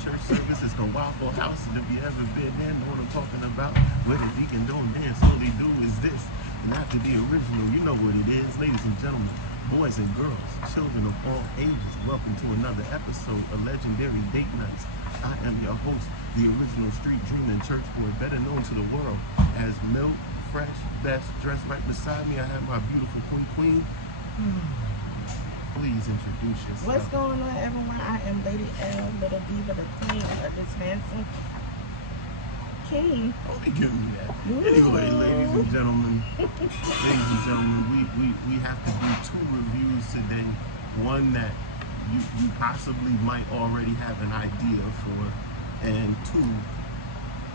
church service. It's the Waffle House. And if you ever been there, know what I'm talking about. Where the deacon don't dance, all they do is this. And after the original, you know what it is. Ladies and gentlemen, boys and girls, children of all ages, welcome to another episode of Legendary Date Nights. I am your host, the original street dreaming church boy, better known to the world as Milk, Fresh, Best. Dressed right beside me, I have my beautiful queen. Please introduce yourself. What's going on, everyone? I am Lady L, Little Diva, the queen of this handsome king. Don't be giving me that. Anyway, ladies and gentlemen, we have to do two reviews today. One that you possibly might already have an idea for, and two,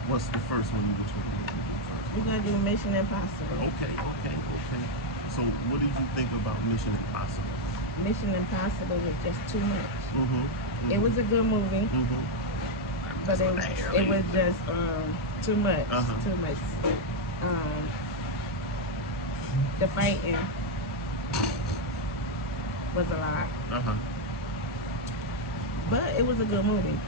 what's the first one you would try to do first? We're gonna do Mission Impossible. Okay. So, what did you think about Mission Impossible? Mission Impossible was just too much. Mm-hmm. It was a good movie, but it was just too much. Too much. The fighting was a lot. But it was a good movie.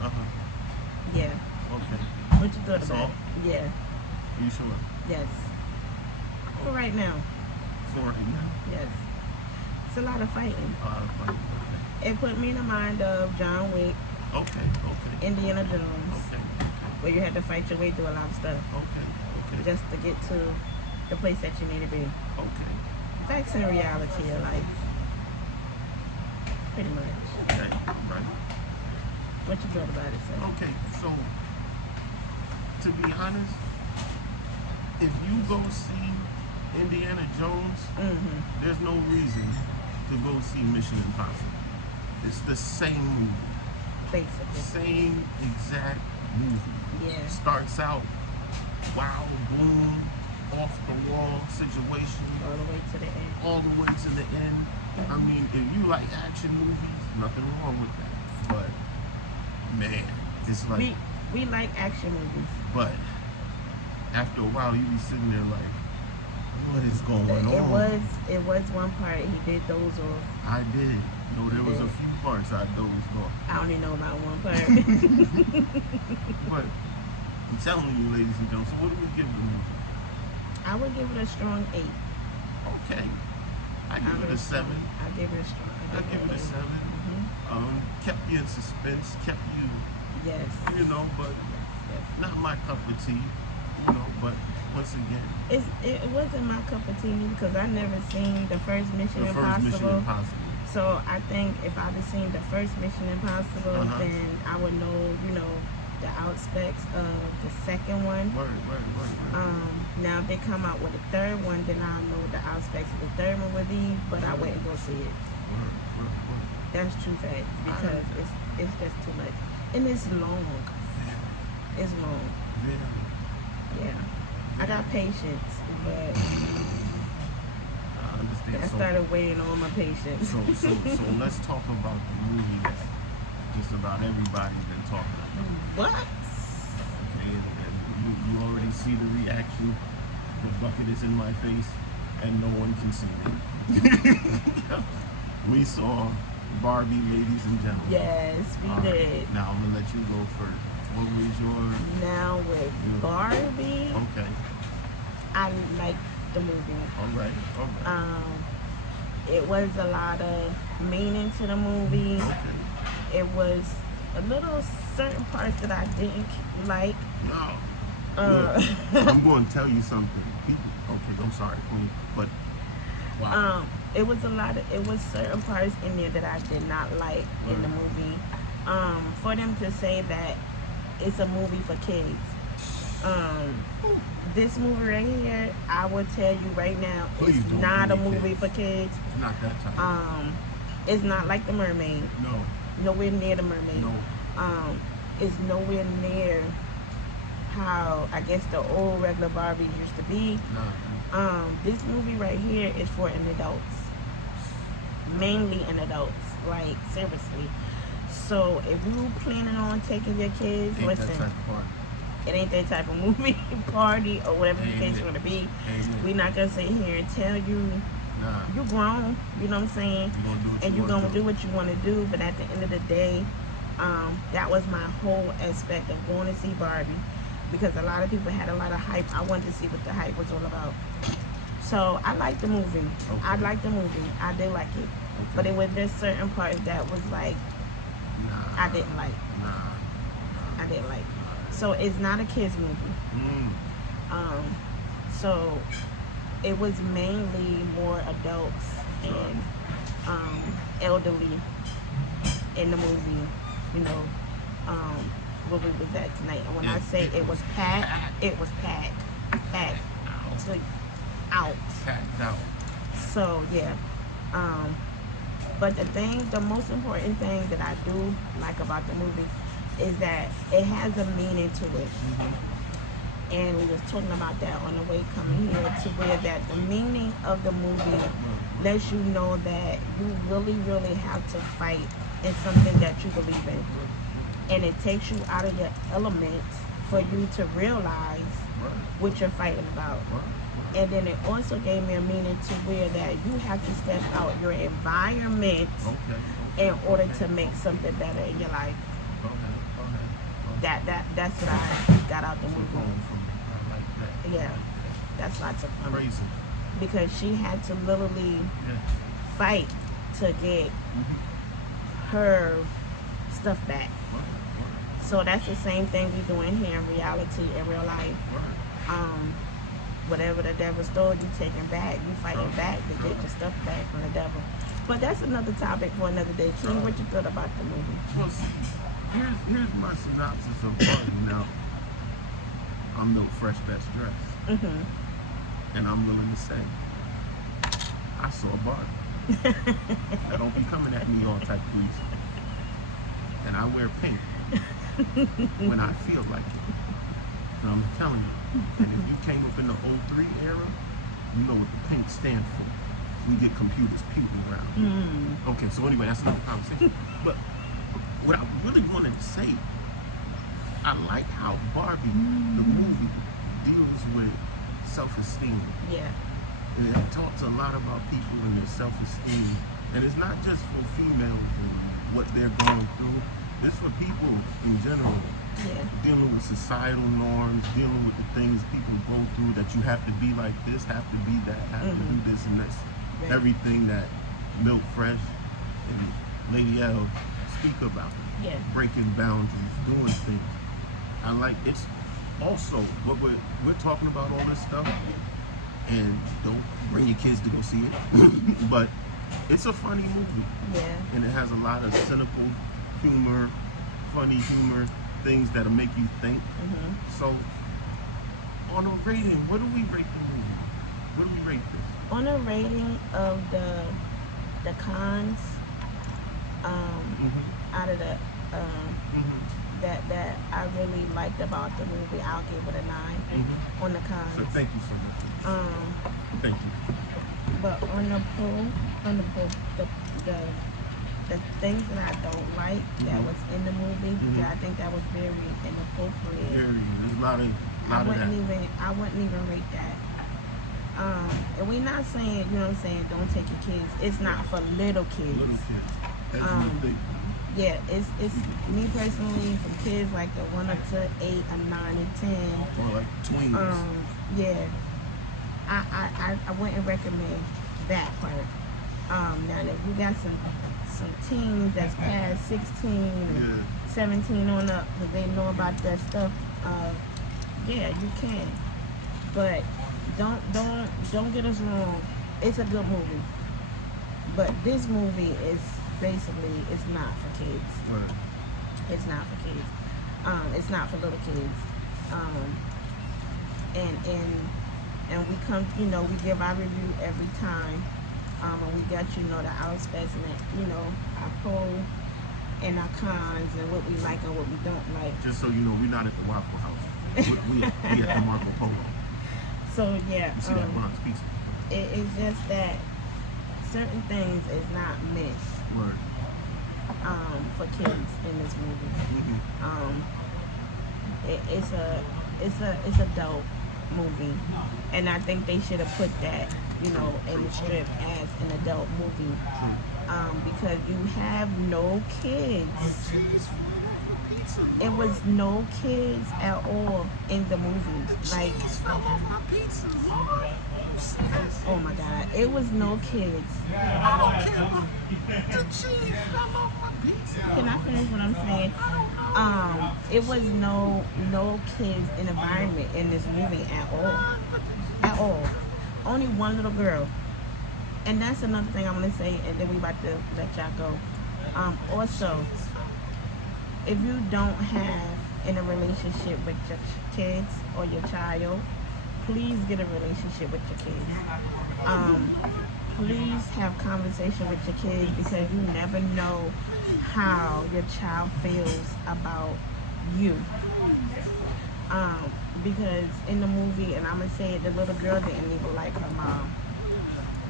Yeah. Okay. What you thought That's about all? it? Yeah. You sure? Yes. For right now. For right now? Yes. It's a lot of fighting. A lot of fun. Okay. It put me in the mind of John Wick, Okay. Indiana Jones, Okay. where you had to fight your way through a lot of stuff Okay. just to get to the place that you need to be. Okay. Facts and reality of life. Pretty much. Okay. Right. What you thought about it, sir? Okay. So, to be honest, if you go see Indiana Jones, there's no reason to go see Mission Impossible. It's the same movie. Basically. Same exact movie. Yeah. Starts out, wow, boom, off the wall situation, All the way to the end. all the way to the end. I mean, if you like action movies, nothing wrong with that. But man, it's like, We like action movies. but after a while, you be sitting there like, what is going on? It was one part he did those off. I did. No, there was a few parts I dozed off. I only know about one part. But I'm telling you, ladies and gentlemen, so what do we give the movie? I would give it a strong 8. Okay. I give it a 7. I give it a strong. I give it a 7. Kept you in suspense, kept you, Yes. but Yes. not my cup of tea, but once again, It wasn't my cup of tea because I never seen the first Mission the first Mission Impossible. Impossible. So I think if I'd have seen the first Mission Impossible, then I would know, the aspects of the second one. Word. Now if they come out with a third one, then I'll know what the aspects of the third one would be, but I wouldn't go see it. Word. That's true fact because it's just too much. And it's long. It's long. Very. Yeah. I got patience, but I understand. I started weighing on my patience. So let's talk about the movie that just about everybody's been talking about. What? Okay, and you already see the reaction. The bucket is in my face, and no one can see me. We saw Barbie, ladies and gentlemen. Yes, we did. Now I'm gonna let you go first. What was your? Now with Barbie, Okay. I liked the movie. All right. It was a lot of meaning to the movie. Okay. It was a little certain parts that I didn't like. No. Look, I'm going to tell you something. People. Okay. I'm sorry, Queen, but wow. It was certain parts in there that I did not like in the movie. For them to say that it's a movie for kids. This movie right here, I will tell you right now, Please it's don't not a be movie kids. for kids. It's not that time. It's not like The Mermaid. No. Nowhere near The Mermaid. No. It's nowhere near how I guess the old regular Barbie used to be. No. This movie right here is for an adults. Mainly an adults. Like, seriously. So if you planning on taking your kids, Ain't listen. that type of party. It ain't that type of movie, party, or whatever the Ain't case it. gonna be. Ain't it. We're not gonna sit here and tell you Nah. you grown, you know what I'm saying? You gonna do what And you you're wanna gonna do what you wanna do, but at the end of the day, That was my whole aspect of going to see Barbie, because a lot of people had a lot of hype. I wanted to see what the hype was all about. So I liked the movie. Okay. I liked the movie. I did like it. Okay. But it was just certain parts that was like Nah. I didn't like. Nah. I didn't like. So it's not a kids movie. So it was mainly more adults and elderly in the movie. You know, where we was at tonight. And when I say it was packed, it was packed to out. Packed out. So yeah. But the most important thing that I do like about the movie is that it has a meaning to it. And we was talking about that on the way coming here, to where that the meaning of the movie lets you know that you really, really have to fight in something that you believe in. And it takes you out of your element for you to realize what you're fighting about. And then it also gave me a meaning to where that you have to step out your environment in order to make something better in your life. That's what I got out the movie. Yeah, that's lots of fun. Crazy. Because she had to literally fight to get her stuff back. So that's the same thing we doing here in reality, in real life. Whatever the devil stole, you taking back. You fighting back to get your stuff back from the devil. But that's another topic for another day. King, what you thought about the movie? Well, see, here's my synopsis of Barbie. Now, I'm no fresh best dressed, and I'm willing to say, I saw Barbie. Now, don't be coming at me all type of reason. And I wear pink when I feel like it. And I'm telling you. And if you came up in the 03 era, you know what the pink stand for. We get computers puking around. Okay, so anyway, that's another conversation. But what I really wanted to say, I like how Barbie, the movie, deals with self-esteem. Yeah. And it talks a lot about people and their self-esteem. And it's not just for females and what they're going through. It's for people in general. Yeah. Dealing with societal norms, dealing with the things people go through, that you have to be like this, have to be that, have to do this and this. Right. Everything that Milk Fresh and Lady L speak about. Yeah. Breaking boundaries, doing things. I like it's also what we're talking about all this stuff, and don't bring your kids to go see it. But it's a funny movie. Yeah. And it has a lot of cynical humor, funny humor, things that'll make you think. So, on a rating, what do we rate the movie? What do we rate this? On a rating of the cons, out of the that I really liked about the movie, I'll give it a 9 on the cons. So thank you so much. Thank you. But on the the things that I don't like that was in the movie, that I think that was very inappropriate. There's a lot of I that. wouldn't even rate that. And we're not saying, you know what I'm saying, don't take your kids. It's not for little kids. Little kids. That's big. Yeah, it's me personally, for kids like the 1 up to 8 and 9 and 10. Or like tweens. Yeah, I wouldn't recommend that part. Now if you got some teens that's past 16 and 17 on up, because they know about that stuff, yeah, you can. But don't get us wrong. It's a good movie, but this movie is basically, it's not for kids. Right. It's not for kids. It's not for little kids. And we come, you know, we give our review every time. And we got, you know, the aspects and, you know, our pro and our cons and what we like and what we don't like. Just so you know, we're not at the Waffle House. we at the Marco Polo. So yeah, You see that Bronx pizza? it's just that certain things is not meant Word. for kids in this movie. It's a dope movie, and I think they should have put that, you know, in the strip as an adult movie. because you have no kids. Chicken swirl off my pizza. It was no kids at all in the movie. Like, Cheese fell off my pizza, Lord. You serious? oh my God, it was no kids. I don't care what the cheese fell off my pizza. Can I finish what I'm saying? It was no kids in environment in this movie at all. At all. Only one little girl. And that's another thing I'm gonna say, and then we about to let y'all go. Also, if you don't have in a relationship with your kids or your child, please get a relationship with your kids. Please have conversation with your kids, because you never know how your child feels about you. Because in the movie, and I'm gonna say it, the little girl didn't even like her mom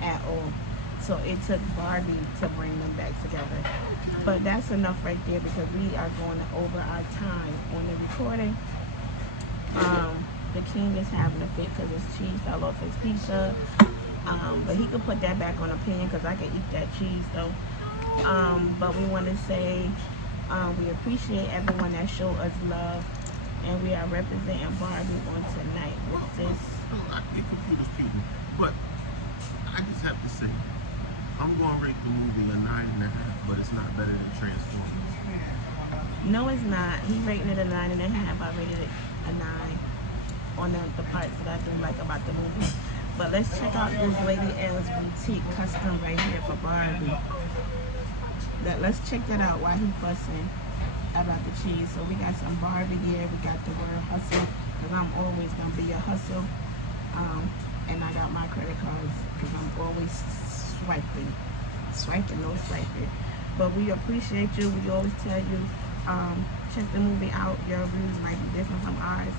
at all. So it took Barbie to bring them back together. But that's enough right there, because we are going over our time on the recording. The king is having a fit because his cheese fell off his pizza. But he could put that back on a pan, because I can eat that cheese though. But we want to say we appreciate everyone that showed us love, and we are representing Barbie on tonight with this. I think computers people, but I just have to say, I'm going to rate the movie a 9.5, but it's not better than Transformers. No, it's not. He rated it a 9.5. I rated it a 9 on the parts that I do like about the movie. But let's check out this Lady L's boutique custom right here for Barbie. Let's check that out while he fussing about the cheese. So we got some Barbie here. We got the word hustle, because I'm always gonna be a hustle. And I got my credit cards, because I'm always swiping, no swiping. But we appreciate you. We always tell you, check the movie out. Your reviews might be different from ours.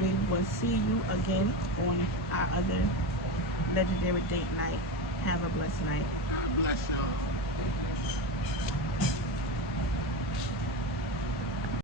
We will see you again on our other legendary date night. Have a blessed night.